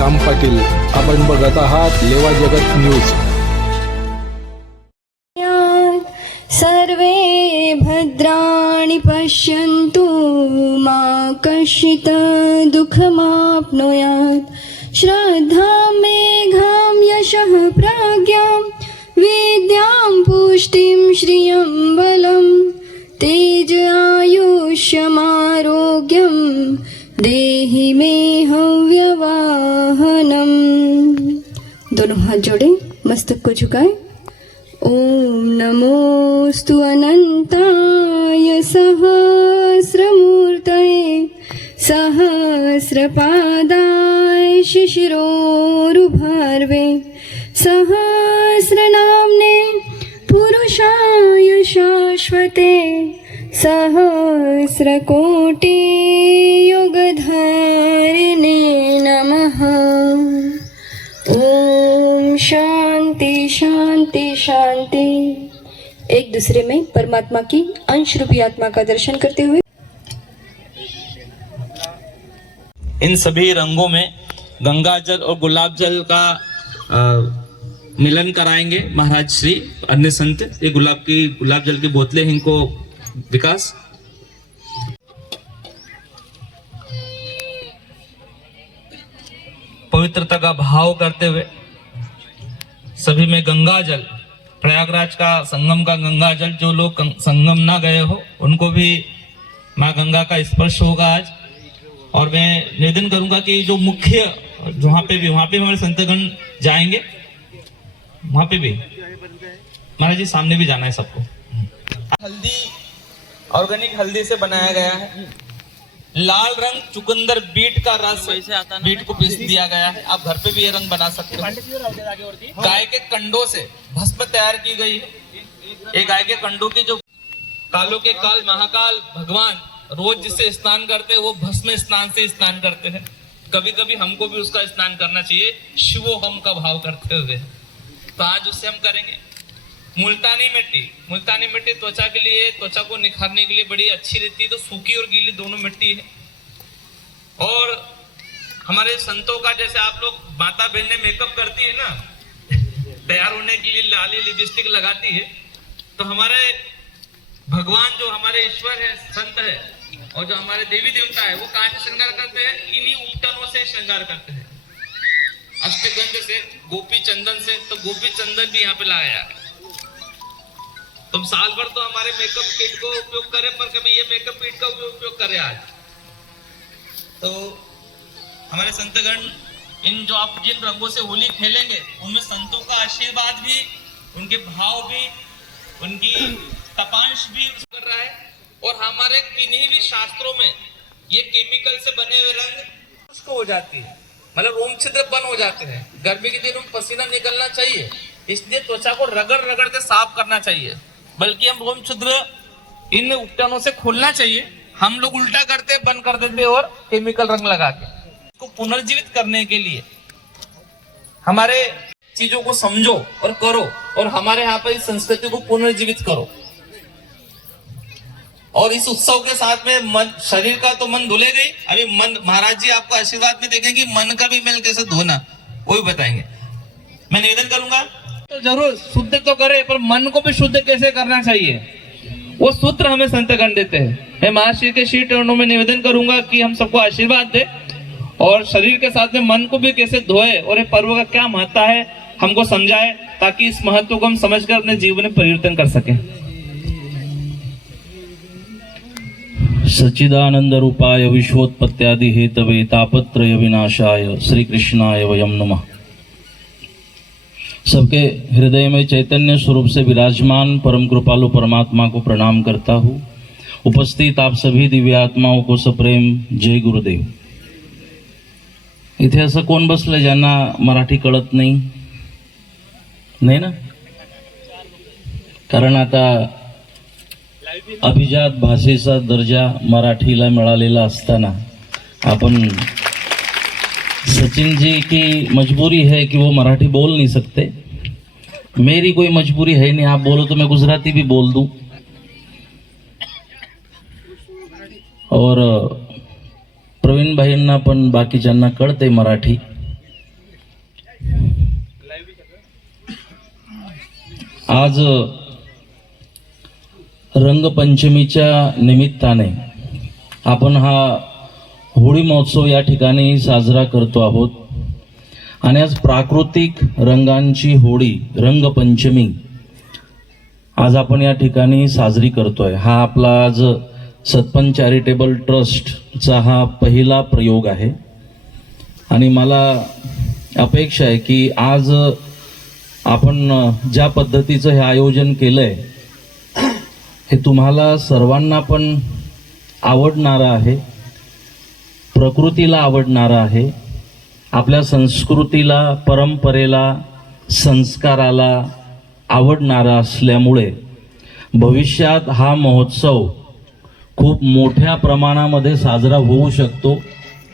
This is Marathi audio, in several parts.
श्याम पाटील. आपण बघत आहात लेवा जगत न्यूज. सर्वे भद्राणि पश्यन्तु मा कश्चित् दुःखमाप्नुयात्. श्रद्धां मेघां यशः प्रज्ञां विद्यां पुष्टिं श्रियं बलं तेज आयुष्यमारोग्यं देहि मे हव्यवाहनम्. दोनों हाथ जोड़े, मस्तक को झुकाए. ओम नमोस्तु अनंताय सहस्रमूर्तये सहस्रपादाय शिशिरोरुभर्वे सहस्रनाम्ने पुरुषाय शाश्वते सहस्रकोटि योगधारिणे नमः. ओम शांति शांति शांति. एक दूसरे में परमात्मा की अंश रूपी आत्मा का दर्शन करते हुए इन सभी रंगों में गंगा जल और गुलाब जल का मिलन कराएंगे महाराज श्री अन्य संत. ये गुलाब जल की बोतलें इनको विकास. पवित्रता का भाव करते हुए सभी में गंगा जल, प्रयागराज का संगम का गंगा जल, जो लोग संगम ना गए हो उनको भी माँ गंगा का स्पर्श होगा आज. और मैं निवेदन करूंगा कि जो मुख्य वहां पे भी हमारे संतगण जाएंगे, वहां पे भी महाराज जी सामने भी जाना है सबको. हल्दी ऑर्गेनिक हल्दी से बनाया गया है. लाल रंग चुकंदर बीट का रस, बीट को पीस दिया गया है. आप घर पे भी ये रंग बना सकते हो. गाय के कंडों से भस्म तैयार की गई है. ये गाय के कंडों की जो कालों के काल महाकाल भगवान रोज जिससे स्नान करते हैं वो भस्म स्नान से स्नान करते हैं. कभी कभी हमको भी उसका स्नान करना चाहिए शिवो हम का भाव करते हुए. तो आज उससे हम करेंगे. मुल्तानी मिट्टी त्वचा के लिए, त्वचा को निखारने के लिए बड़ी अच्छी रहती है. तो सूखी और गीली दोनों मिट्टी है. और हमारे संतों का जैसे आप लोग माता बहनें मेकअप करती है ना, तैयार होने के लिए लाली लिपस्टिक लगाती है, तो हमारे भगवान जो हमारे ईश्वर है, संत है, और जो हमारे देवी देवता है, वो कहाँ से श्रृंगार करते हैं? इन्हीं उपटनों से श्रृंगार करते हैं. अष्टगंध से, गोपी चंदन से. तो गोपी चंदन भी यहाँ पे लाया है. तुम साल भर तो हमारे मेकअप किट को उपयोग करें, पर कभी ये मेकअप किट का उपयोग करें आज. तो हमारे संतगण इन जो आप जिन रंगों से होली खेलेंगे उनमें संतों का आशीर्वाद भी, उनके भाव भी, उनकी तपांश भी कर रहा है. और हमारे किन्हीं भी शास्त्रों में ये केमिकल से बने हुए रंग उसको हो जाती है, मतलब रोम छिद्र बंद हो जाते हैं. गर्मी के दिनों में पसीना निकलना चाहिए, इसलिए त्वचा को रगड़ के साफ करना चाहिए. बल्कि हम रोम छिद्र इन उपटनों से खोलना चाहिए. हम लोग उल्टा करते, बंद कर देते और केमिकल रंग लगा के इसको पुनर्जीवित करने के लिए हमारे चीजों को समझो और करो, और हमारे यहाँ पर इस संस्कृति को पुनर्जीवित करो. और इस उत्सव के साथ में मन, शरीर का तो मन धुले गई, अभी मन महाराज जी आपको आशीर्वाद में देखेंगे कि मन का भी मैल कैसे धोना वो भी बताएंगे. मैं निवेदन करूंगा तो जरूर शुद्ध तो करे, पर मन को भी शुद्ध कैसे करना चाहिए वो सूत्र हमें संतगण देते हैं. मैं महर्षि के श्री चरणों में निवेदन करूंगा कि हम सबको आशीर्वाद दे, और शरीर के साथ में मन को भी कैसे धोए, और ये पर्व का क्या महत्ता है हमको समझाए, ताकि इस महत्व को हम समझकर अपने जीवन में परिवर्तन कर सकें. सच्चिदानंद रूपाय विश्वोत्पत्त्यादि हेतवे तापत्रय विनाशाय श्री कृष्णाय वयम नमः. सबके हृदय में चैतन्य स्वरूप से विराजमान परम कृपालु परमात्मा को प्रणाम करता हूँ. उपस्थित आप सभी दिव्य आत्माओं को सप्रेम जय गुरुदेव. इथे असं कोण बसलं ज्यांना मराठी कळत नाही ना? कारण आता अभिजात भाषेचा दर्जा मराठीला मिळालेला असताना अपन सचिन जी की मजबूरी है कि वो मराठी बोल नहीं सकते. मेरी कोई मजबूरी है नहीं, आप बोलो तो मैं गुजराती भी बोल दूं. और प्रवीण भाईंना पण बाकीच्यांना कळते मराठी, आज रंगपंचमीच्या निमित्ताने आपण हा होळी महोत्सव या ठिकाणी साजरा करतो आहोत आणि आज प्राकृतिक रंगांची होळी रंगपंचमी आज आपण या ठिकाणी साजरी करतोय. हा आपला आज सतपंच चॅरिटेबल ट्रस्टचा हा पहिला प्रयोग आहे आणि मला अपेक्षा आहे की आज आपण ज्या पद्धतीचं हे आयोजन केलंय हे तुम्हाला सर्वांना पण आवडणारं आहे, प्रकृतीला आवडणारं आहे, आपल्या संस्कृतीला, परंपरेला, संस्काराला आवडणारा असल्यामुळे भविष्यात हा महोत्सव खूप मोठ्या प्रमाणामध्ये साजरा होऊ शकतो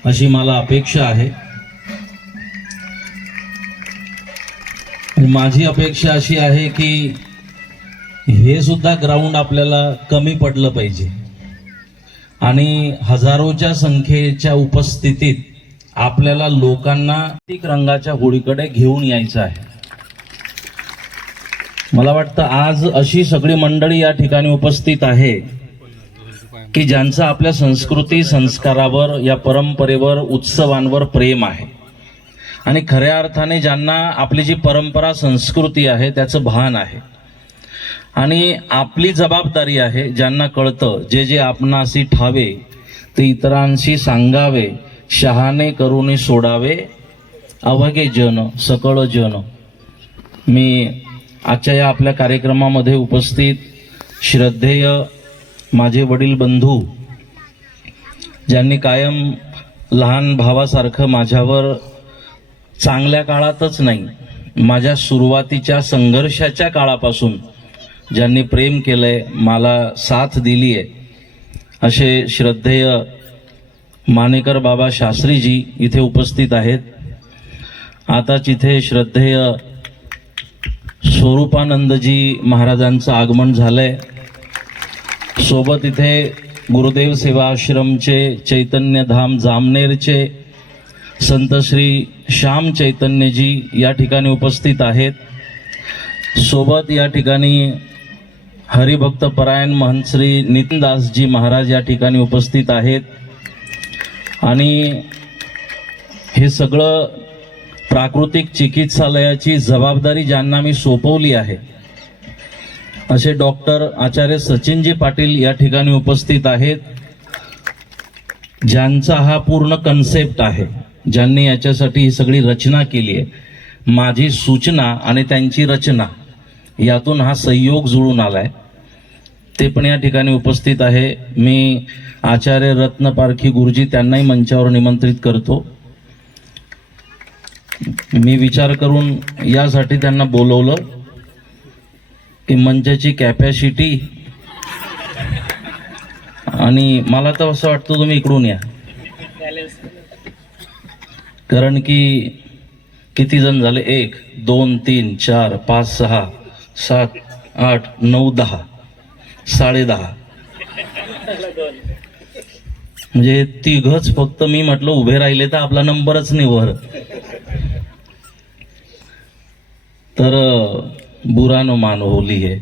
अशी मला अपेक्षा आहे. माझी अपेक्षा अशी आहे की हे सुद्धा ग्राउंड आपल्याला कमी पडलं पाहिजे आणि हजारोच्या संख्येच्या उपस्थितीत आपल्याला लोकांना रंगाच्या होळीकडे घेऊन यायचं आहे. मला वाटतं आज अशी सगळी मंडळी या ठिकाणी उपस्थित आहे की ज्यांचं आपल्या संस्कृती संस्कारावर, या परंपरेवर, उत्सवांवर प्रेम आहे आणि खऱ्या अर्थाने ज्यांना आपली जी परंपरा संस्कृती आहे त्याचं भान आहे आणि आपली जबाबदारी आहे, ज्यांना कळतं जे जे आपणासी ठावे ते इतरांशी सांगावे, शहाणे करून सोडावे अवघे जन सकळ जन. मी आजच्या या आपल्या कार्यक्रमामध्ये उपस्थित श्रद्धेय माझे वडील बंधू ज्यांनी कायम लहान भावासारखं माझ्यावर चांगल्या काळातच नाही, माझ्या सुरुवातीच्या संघर्षाच्या काळापासून ज्यांनी प्रेम केलंय, मला साथ दिली आहे, असे श्रद्धेय मानेकर बाबा शास्त्रीजी इथे उपस्थित आहेत. आताच इथे श्रद्धेय स्वरूपानंदजी महाराजांचं आगमन झालंय. सोबत इथे गुरुदेव सेवा आश्रमचे चैतन्यधाम जामनेरचे संत श्री श्याम चैतन्यजी या ठिकाणी उपस्थित आहेत. सोबत या ठिकाणी हरिभक्त परायण महंत श्री नितीनदासजी महाराज या ठिकाणी उपस्थित आहेत आणि हे सगळं प्राकृतिक चिकित्सालयाची जबाबदारी ज्यांना मी सोपवली आहे असे डॉक्टर आचार्य सचिनजी पाटील या ठिकाणी उपस्थित आहेत, ज्यांचा हा पूर्ण कन्सेप्ट आहे, ज्यांनी याच्यासाठी ही सगळी रचना केली आहे. माझी सूचना आणि त्यांची रचना यातून हा संयोग जुळून आलाय. ते पण या ठिकाणी उपस्थित आहे. मी आचार्य रत्नपारखी गुरुजी त्यांनाही मंचावर निमंत्रित करतो. मी विचार करून यासाठी त्यांना बोलवलं की मंचाची कॅपॅसिटी आणि मला तर असं वाटतं तुम्ही इकडून या, कारण की किती जण झाले, 1 2 3 4 5 6 7 8 9 10 10:30 म्हणजे तिघच फक्त. मी म्हटलं उभे राहिले तर आपला नंबरच नाही वर. तर बुरा न मानो होली है.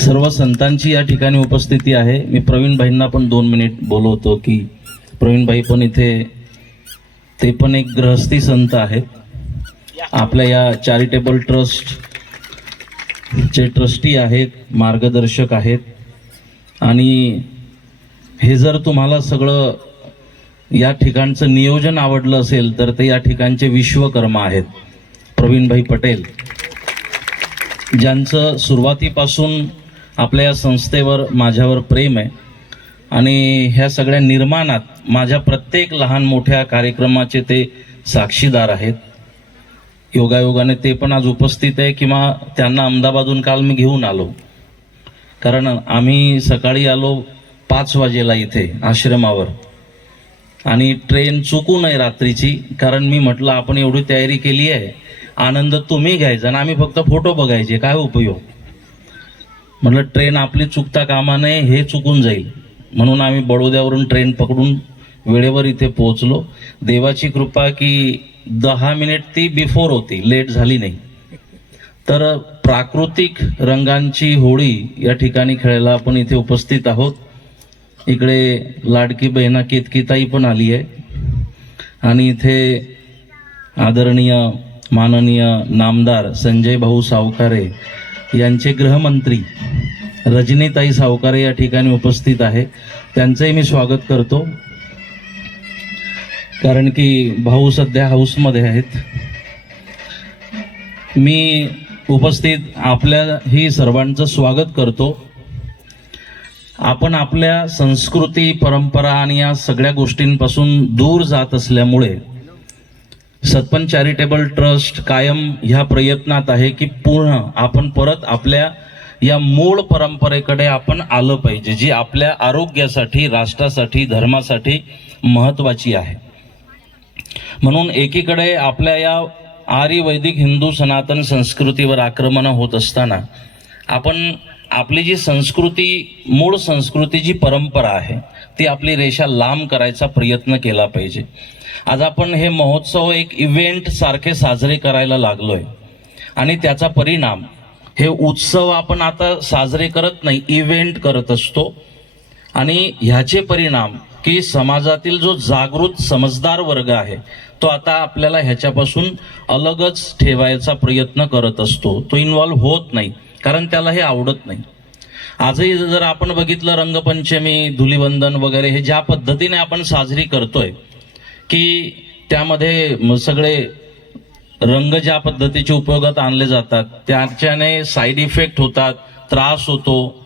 सर्व संतांची या ठिकाणी उपस्थिती आहे. मी प्रवीण भाईंना पण 2 मिनिट बोलवतो की प्रवीण भाई पण इथे, ते पण एक गृहस्थी संत आहेत, आपल्या या चॅरिटेबल ट्रस्ट चे ट्रस्टी आहेत, मार्गदर्शक आहेत आणि हे जर तुम्हाला सगळं या ठिकाणचं नियोजन आवडलं असेल तर ते या ठिकाणचे विश्वकर्मा आहेत प्रवीणभाई पटेल, ज्यांचं सुरुवातीपासून आपल्या या संस्थेवर माझ्यावर प्रेम आहे आणि ह्या सगळ्या निर्माणात माझ्या प्रत्येक लहान मोठ्या कार्यक्रमाचे ते साक्षीदार आहेत. योगायोगाने ते पण आज उपस्थित आहे किंवा त्यांना अहमदाबादहून काल मी घेऊन आलो, कारण आम्ही सकाळी आलो 5 वाजेला इथे आश्रमावर आणि ट्रेन चुकू नये रात्रीची, कारण मी म्हटलं आपण एवढी तयारी केली आहे, आनंद तुम्ही घ्यायचा आणि आम्ही फक्त फोटो बघायचे, काय उपयोग. म्हटलं ट्रेन आपली चुकता कामा नये, हे चुकून जाईल, म्हणून आम्ही बडोद्यावरून ट्रेन पकडून वेळेवर इथे पोहोचलो. देवाची कृपा की 10 मिनिट ती बिफोर होती, लेट झाली नाही. तर प्राकृतिक रंगांची होळी या ठिकाणी खेळायला आपण इथे उपस्थित आहोत. इकडे लाडकी बहिणा केतकीताई पण आली आहे आणि इथे आदरणीय माननीय नामदार संजय भाऊ सावकारे यांचे गृहमंत्री रजनीताई सावकारे या ठिकाणी उपस्थित आहे. त्यांचंही मी स्वागत करतो, कारण की भाऊ सध्या हाऊसमध्ये आहेत. मी उपस्थित आपल्याही सर्वांचं स्वागत करतो. आपण आपल्या संस्कृती, परंपरा आणि या सगळ्या गोष्टींपासून दूर जात असल्यामुळे सतपंच चॅरिटेबल ट्रस्ट कायम ह्या प्रयत्नात आहे की आपण परत आपल्या या मूळ परंपरेकडे आपण आलं पाहिजे, जी आपल्या आरोग्यासाठी, राष्ट्रासाठी, धर्मासाठी महत्वाची आहे. म्हणून एकीकडे आपल्या या आर्य वैदिक हिंदू सनातन संस्कृतीवर आक्रमण होत असताना आपण आपली जी संस्कृती, मूळ संस्कृती, जी परंपरा आहे ती आपली रेषा लांब करायचा प्रयत्न केला पाहिजे. आज आपण हे महोत्सव एक इव्हेंट सारखे साजरे करायला लागलोय आणि त्याचा परिणाम, हे उत्सव आपण आता साजरे करत नाही, इव्हेंट करत असतो. आणि ह्याचे परिणाम की समाजातील जो जागृत समजदार वर्ग आहे तो आता आपल्याला ह्याच्यापासून अलगच ठेवायचा प्रयत्न करत असतो. तो इन्व्हॉल्व्ह होत नाही, कारण त्याला हे आवडत नाही. आजही जर आपण बघितलं, रंगपंचमी, धुलीवंदन वगैरे हे ज्या पद्धतीने आपण साजरी करतोय की त्यामध्ये सगळे रंग ज्या पद्धतीचे उपयोगात आणले जातात त्याच्याने साईड इफेक्ट होतात, त्रास होतो,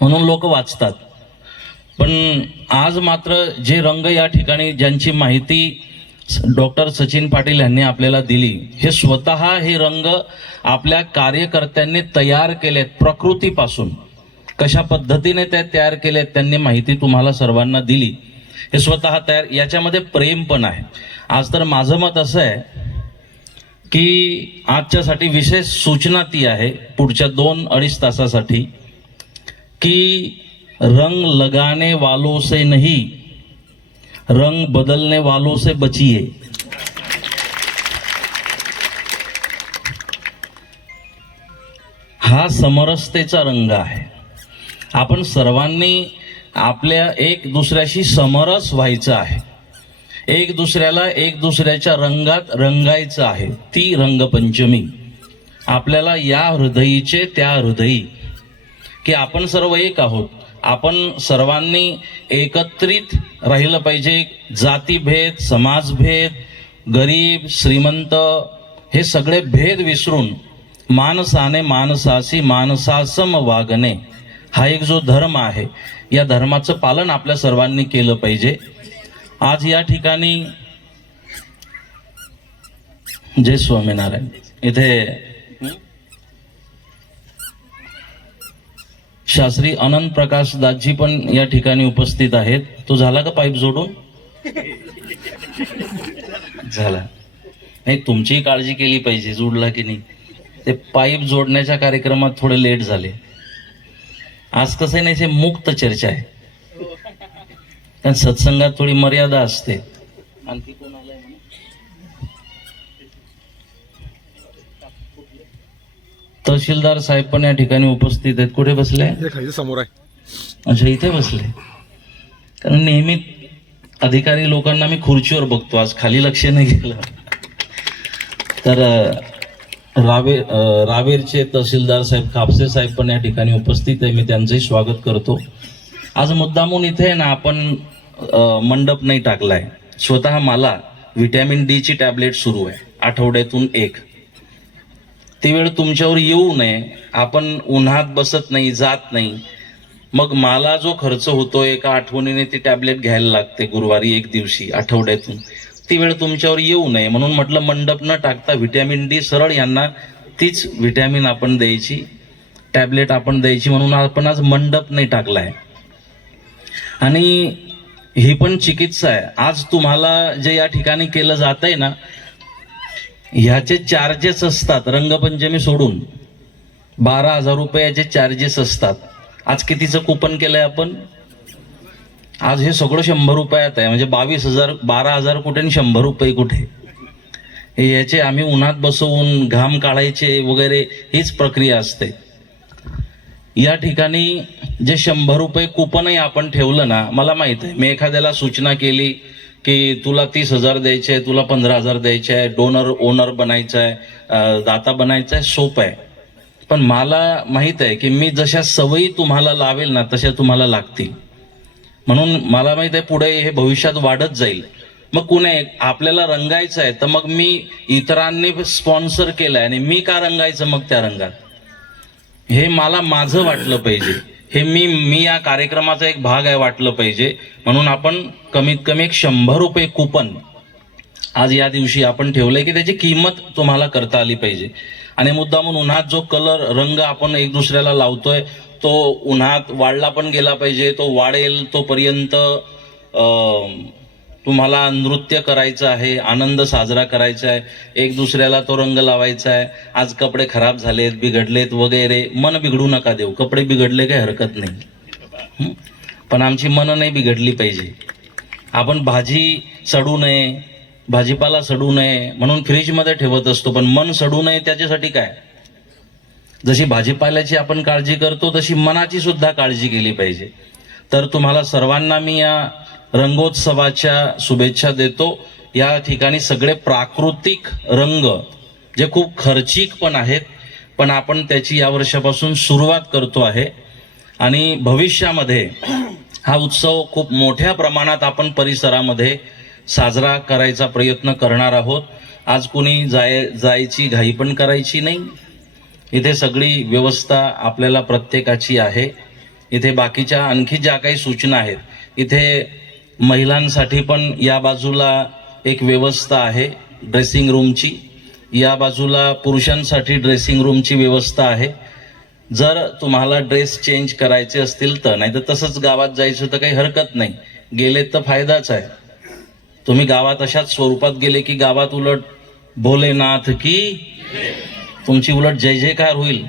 म्हणून लोक वाचतात. पण आज मात्र जे रंग या ठिकाणी ज्यांची माहिती डॉक्टर सचिन पाटील यांनी आपल्याला दिली, हे स्वतः हे रंग आपल्या कार्यकर्त्यांनी तयार केलेत. प्रकृतीपासून कशा पद्धतीने ते तयार केलेत त्यांनी माहिती तुम्हाला सर्वांना दिली. हे स्वतः तयार, याच्यामध्ये प्रेम पण आहे. आज तर माझं मत असं आहे की आजच्यासाठी विशेष सूचना ती आहे पुढच्या 2-2.5 तासासाठी की रंग लगाने वालों से नहीं, रंग बदलने वालों से बचिए. हा समरसतेचा रंग आहे. आपण सर्वांनी आपल्या एक दुसऱ्याशी समरस व्हायचं आहे, एक दुसऱ्याला एक दुसऱ्याच्या रंगात रंगायचं आहे. ती रंगपंचमी आपल्याला या हृदयीचे त्या हृदयी, की आपण सर्व एक आहोत. आपण सर्वांनी एकत्रित राहिलं पाहिजे. जातीभेद, समाजभेद, गरीब श्रीमंत हे सगळे भेद विसरून माणसाने माणसाशी माणसासम वागणे हा एक जो धर्म आहे, या धर्माचं पालन आपल्या सर्वांनी केलं पाहिजे. आज या ठिकाणी जय स्वामीनारायण, इथे शास्त्री अनंत प्रकाश दासजी पण या ठिकाणी उपस्थित आहेत. तो झाला का पाईप जोडून? झाला नाही, तुमचीही काळजी केली पाहिजे, जोडला की नाही. ते पाईप जोडण्याच्या कार्यक्रमात थोडे लेट झाले. आज कसं नाही, ते मुक्त चर्चा आहे, कारण सत्संगात थोडी मर्यादा असते. आणखी कोण आलाय? तहसीलदार साहेब पण या ठिकाणी उपस्थित आहेत. कुठे बसले? समोर आहे. अच्छा, इथे बसले. कारण नेहमी अधिकारी लोकांना मी खुर्चीवर बघतो, आज खाली लक्ष नाही गेलं. तर रावेरचे तहसीलदार साहेब कापसे साहेब पण या ठिकाणी उपस्थित आहे. मी त्यांचंही स्वागत करतो. आज मुद्दामून इथे ना आपण मंडप नाही टाकलाय. स्वतः मला व्हिटॅमिन डी ची टॅबलेट सुरू आहे, आठवड्यातून 1. ती वेळ तुमच्यावर येऊ नये. आपण उन्हात बसत नाही, जात नाही. मग मला जो खर्च होतो एका आठवणीने ती टॅबलेट घ्यायला लागते गुरुवारी 1 दिवशी आठवड्यातून, ती वेळ तुमच्यावर येऊ नये म्हणून म्हटलं मंडप न टाकता व्हिटॅमिन डी सरळ यांना तीच व्हिटॅमिन आपण द्यायची, टॅबलेट आपण द्यायची, म्हणून आपण आज मंडप नाही टाकलाय. आणि ही पण चिकित्सा आहे. आज तुम्हाला जे या ठिकाणी केलं जात आहे ना, ह्याचे चार्जेस असतात. रंगपंचमी सोडून 12,000 रुपयाचे चार्जेस असतात. आज कितीचं कुपन केलंय आपण? आज हे सगळं 100 रुपयात आहे. म्हणजे 22,000, 12,000 कुठे आणि 100 रुपये कुठे. याचे आम्ही उन्हात बसवून घाम काढायचे वगैरे हीच प्रक्रिया असते. या ठिकाणी जे 100 रुपये कुपनही आपण ठेवलं ना, मला माहित आहे मी एखाद्याला सूचना केली की तुला 30,000 द्यायचे आहे, तुला 15,000 द्यायचे आहे, डोनर ओनर बनायचं आहे, दाता बनायचं आहे, सोपं आहे. पण मला माहित आहे की मी जशा सवयी तुम्हाला लावेल ना तशा तुम्हाला लागतील. म्हणून मला माहित आहे पुढे हे भविष्यात वाढत जाईल. मग कुणे आपल्याला रंगायचं आहे तर मग मी इतरांनी स्पॉन्सर केलंय आणि मी का रंगायचं मग त्या रंगात, हे मला माझं वाटलं पाहिजे, हे मी या कार्यक्रमाचा एक भाग आहे वाटलं पाहिजे. म्हणून आपण कमीत कमी एक 100 रुपये कुपन आज या दिवशी आपण ठेवलंय की त्याची किंमत तुम्हाला करता आली पाहिजे. आणि मुद्दामून उन्हात जो कलर रंग आपण एक दुसऱ्याला लावतोय तो उन्हात वाढला पण गेला पाहिजे, तो वाढेल तोपर्यंत तुम्हाला नृत्य करायचं आहे, आनंद साजरा करायचा आहे, एक दुसऱ्याला तो रंग लावायचा आहे. आज कपडे खराब झालेत, बिघडलेत वगैरे, मन बिघडू नका देऊ. कपडे बिघडले काही हरकत नाही, पण आमची मन नाही बिघडली पाहिजे. आपण भाजी सडू नये, भाजीपाला सडू नये म्हणून फ्रीजमध्ये ठेवत असतो, पण मन सडू नये त्याच्यासाठी काय, जशी भाजीपाल्याची आपण काळजी करतो तशी मनाची सुद्धा काळजी केली पाहिजे. तर तुम्हाला सर्वांना मी या रंगोत्सवाच्या शुभेच्छा देतो. या ठिकाणी सगळे प्राकृतिक रंग जे खूप खर्चिक पण आहेत, पण आपण त्याची या वर्षापासून सुरुवात करतो आहे आणि भविष्यामध्ये हा उत्सव खूप मोठ्या प्रमाणात आपण परिसरामध्ये साजरा करायचा प्रयत्न करणार आहोत. आज कुणी जायची घाई पण करायची नाही. इथे सगळी व्यवस्था आपल्याला प्रत्येकाची आहे. इथे बाकीच्या आणखी ज्या काही सूचना आहेत, इथे महिलांसाठी पण या बाजूला एक व्यवस्था आहे ड्रेसिंग रूमची, या बाजूला पुरुषांसाठी ड्रेसिंग रूमची व्यवस्था आहे. जर तुम्हाला ड्रेस चेंज करायचे असतील तर, नाही तर तसंच गावात जायचं तर काही हरकत नाही, गेले तर फायदाच आहे. तुम्ही गावात अशाच स्वरूपात गेले की गावात उलट भोलेनाथ की तुमची उलट जय जयकार होईल.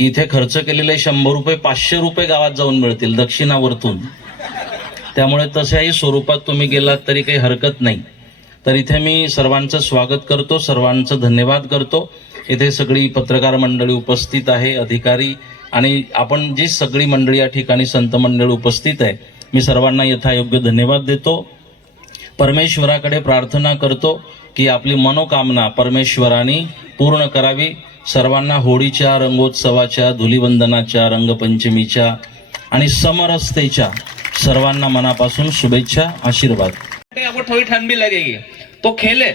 इथे खर्च केलेले 100 रुपये 500 रुपये गावात जाऊन मिळतील दक्षिणावर्तून. त्यामुळे तशाही स्वरूपात तुम्ही गेलात तरी काही हरकत नाही. तर इथे मी सर्वांचं स्वागत करतो, सर्वांचं धन्यवाद करतो. इथे सगळी पत्रकार मंडळी उपस्थित आहे, अधिकारी, आणि आपण जी सगळी मंडळी या ठिकाणी संत मंडळ उपस्थित आहे, मी सर्वांना यथायोग्य धन्यवाद देतो. परमेश्वराकडे प्रार्थना करतो की आपली मनोकामना परमेश्वराने पूर्ण करावी. सर्वांना होळीच्या, रंगोत्सवाच्या, धुलीवंदनाच्या, रंगपंचमीच्या आणि समरसतेच्या सर्वांना मनापासून शुभेच्छा, आशीर्वाद. आपको थोड़ी ठंड भी लगेगी तो खेले,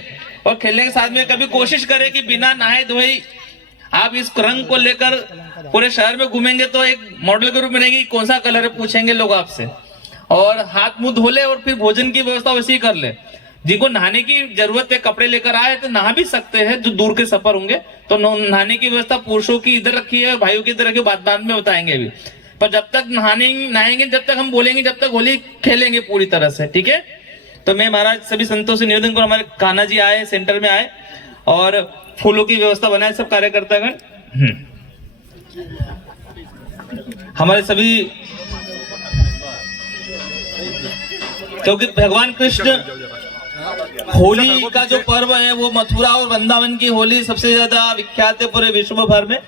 और खेलने के साथ में कभी कोशिश करें कि बिना नहाए धोए आप इस रंग को लेकर पूरे शहर में घूमेंगे तो एक मॉडल के रूप में रहेंगे, कौन सा कलर है पूछेंगे लोग आपसे, और हाथ मुंह धो ले और फिर भोजन की व्यवस्था वैसे ही कर ले. जिनको नहाने की जरूरत है, कपड़े लेकर आए तो नहा भी सकते हैं, जो दूर के सफर होंगे तो नहाने की व्यवस्था पुरुषों की इधर रखी है, भाइयों की इधर रखी है, बाद में बताएंगे अभी. पर जब तक नहाएंगे, जब तक हम बोलेंगे, जब तक होली खेलेंगे पूरी तरह से, ठीक है. तो मैं महाराज सभी संतों से निवेदन करूं, हमारे कान्हा जी आए, सेंटर में आए और फूलों की व्यवस्था बनाए, सब कार्यकर्तागण, हमारे सभी, क्योंकि भगवान कृष्ण होली का जो पर्व है वो मथुरा और वृंदावन की होली सबसे ज्यादा विख्यात है पूरे विश्व भर में.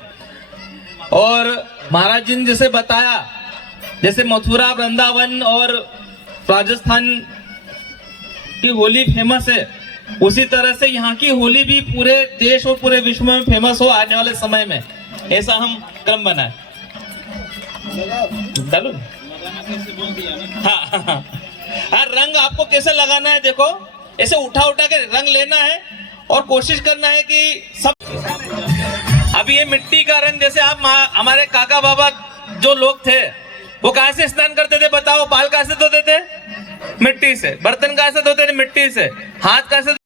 और महाराज जी ने जैसे बताया, जैसे मथुरा, वृंदावन और राजस्थान की होली फेमस है, उसी तरह से यहाँ की होली भी पूरे देश और पूरे विश्व में फेमस हो आने वाले समय में, ऐसा हम क्रम बनाए. चलो हाँ, रंग आपको कैसे लगाना है, देखो ऐसे उठा उठा के रंग लेना है और कोशिश करना है कि सब. अभी ये मिट्टी का रंग, जैसे आप हमारे काका बाबा जो लोग थे वो कहाँ से स्नान करते थे बताओ, बाल कहाँ से धोते थे, मिट्टी से, बर्तन कहाँ से धोते थे, मिट्टी से, हाथ कहाँ से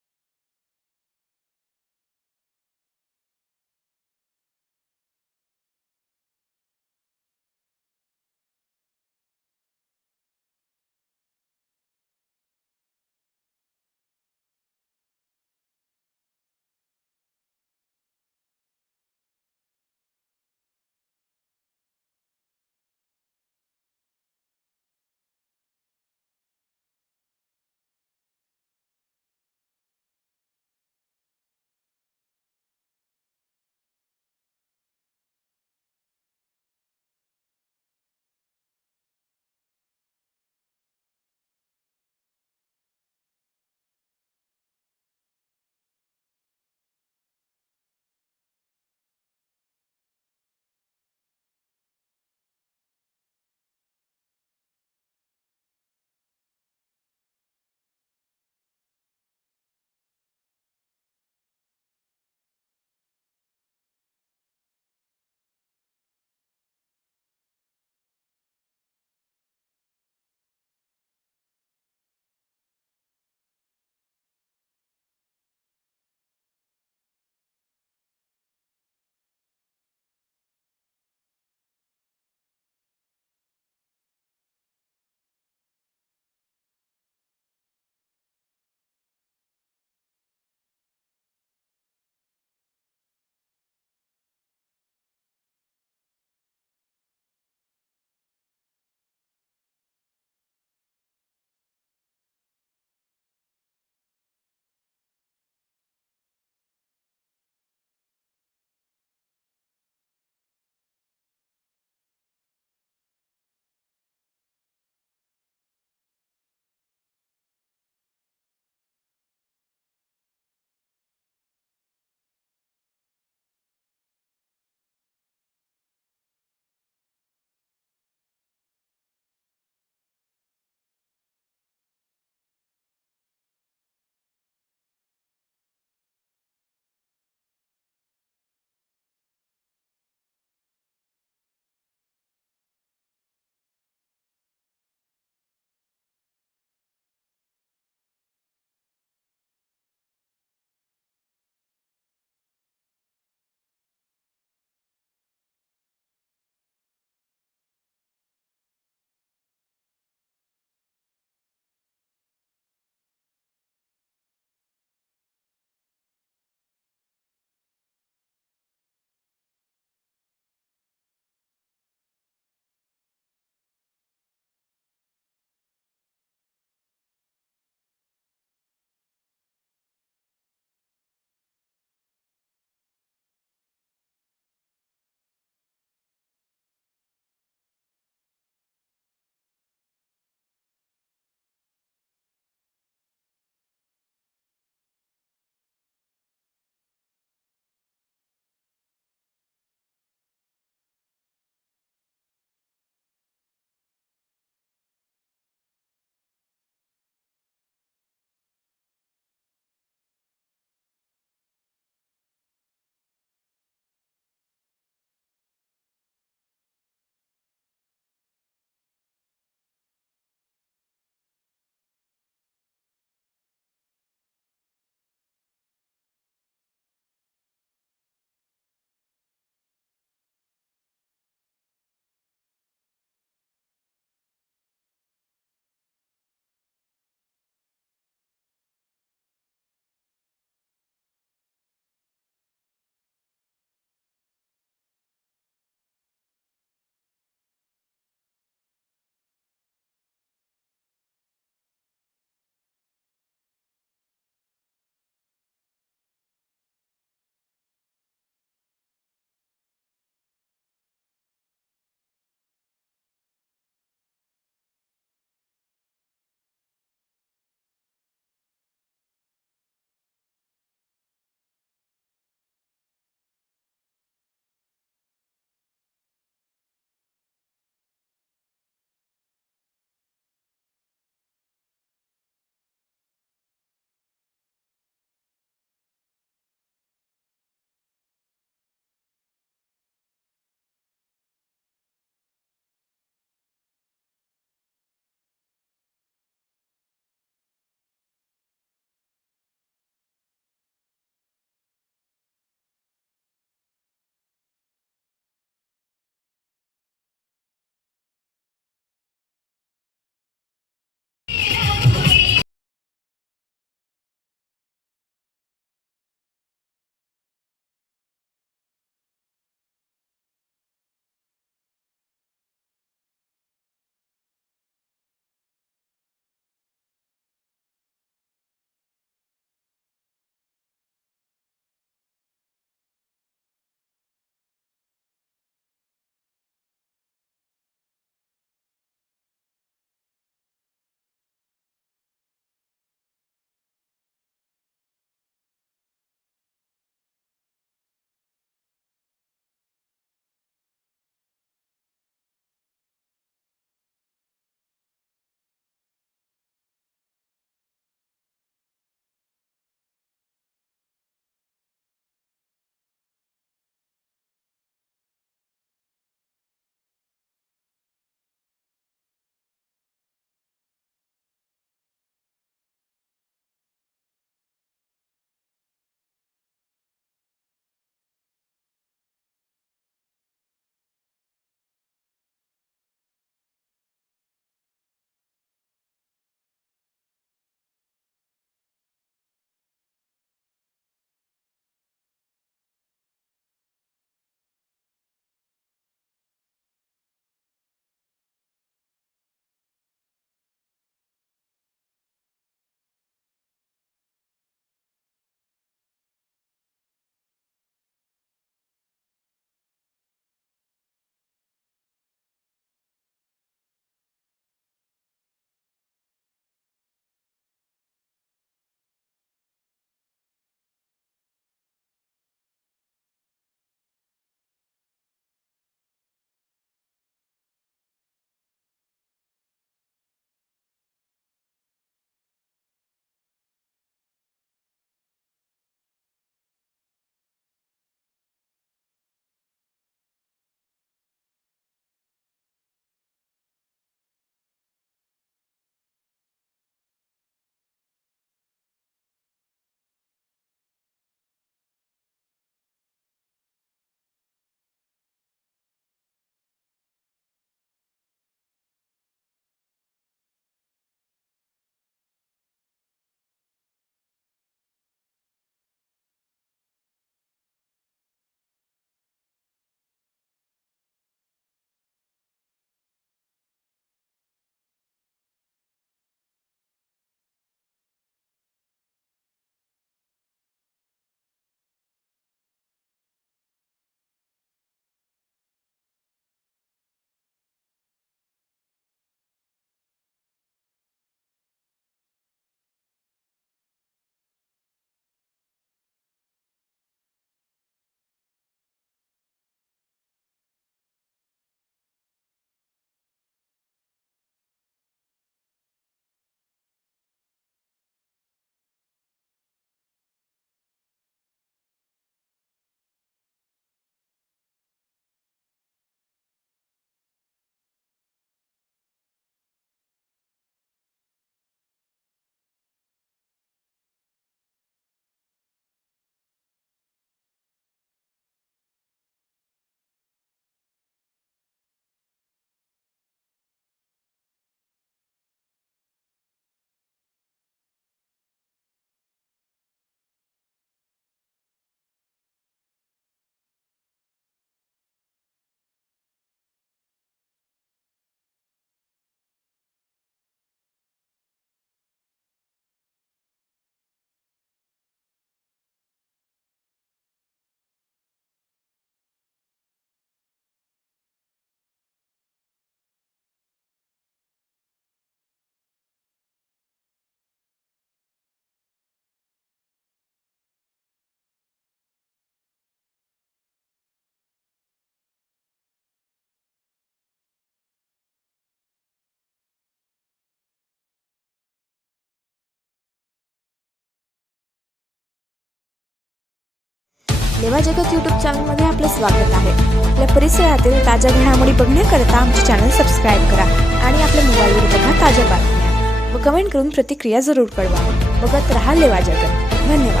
लेवा जगत यूट्यूब चॅनलमध्ये आपलं स्वागत आहे. आपल्या परिसरातील ताज्या घडामोडी बघण्याकरता आमचे चॅनल सबस्क्राईब करा आणि आपल्या मोबाईलवर बघा ताज्या बातम्या व कमेंट करून प्रतिक्रिया जरूर कळवा. बघत रहा लेवा जगत. धन्यवाद.